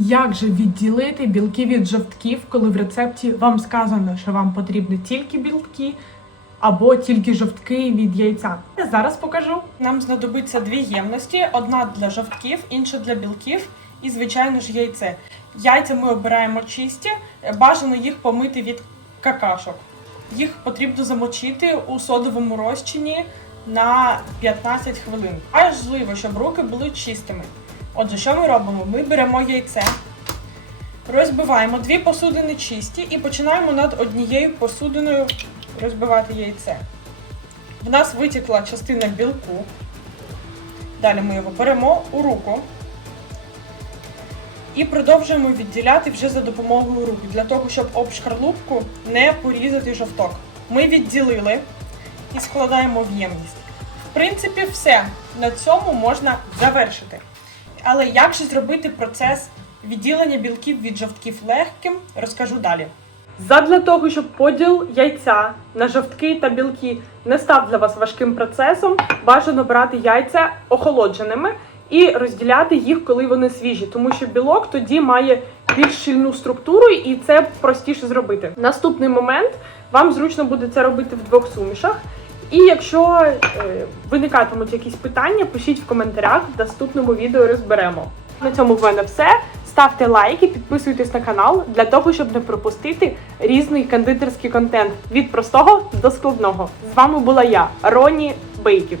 Як же відділити білки від жовтків, коли в рецепті вам сказано, що вам потрібні тільки білки або тільки жовтки від яйця? Я зараз покажу. Нам знадобиться дві ємності: одна для жовтків, інша для білків, і, звичайно ж, яйце. Яйця ми обираємо чисті, е, бажано їх помити від какашок. Їх потрібно замочити у содовому розчині на 15 хвилин. Важливо, щоб руки були чистими. Отже, що ми робимо? Ми беремо яйце, розбиваємо дві посудини чисті і починаємо над однією посудиною розбивати яйце. В нас витікла частина білку. Далі ми його беремо у руку і продовжуємо відділяти вже за допомогою рук, для того, щоб об шкарлупку не порізати жовток. Ми відділили і складаємо в ємність. В принципі, все. На цьому можна завершити. Але як же зробити процес відділення білків від жовтків легким, розкажу далі. Задля того, щоб поділ яйця на жовтки та білки не став для вас важким процесом, бажано брати яйця охолодженими і розділяти їх, коли вони свіжі, тому що білок тоді має більш щільну структуру і це простіше зробити. Наступний момент вам зручно буде це робити в двох сумішах. І якщо е, виникатимуть якісь питання, пишіть в коментарях, в наступному відео розберемо. На цьому в мене все. Ставте лайки, підписуйтесь на канал для того, щоб не пропустити різний кондитерський контент від простого до складного. З вами була я, Роні Бейків.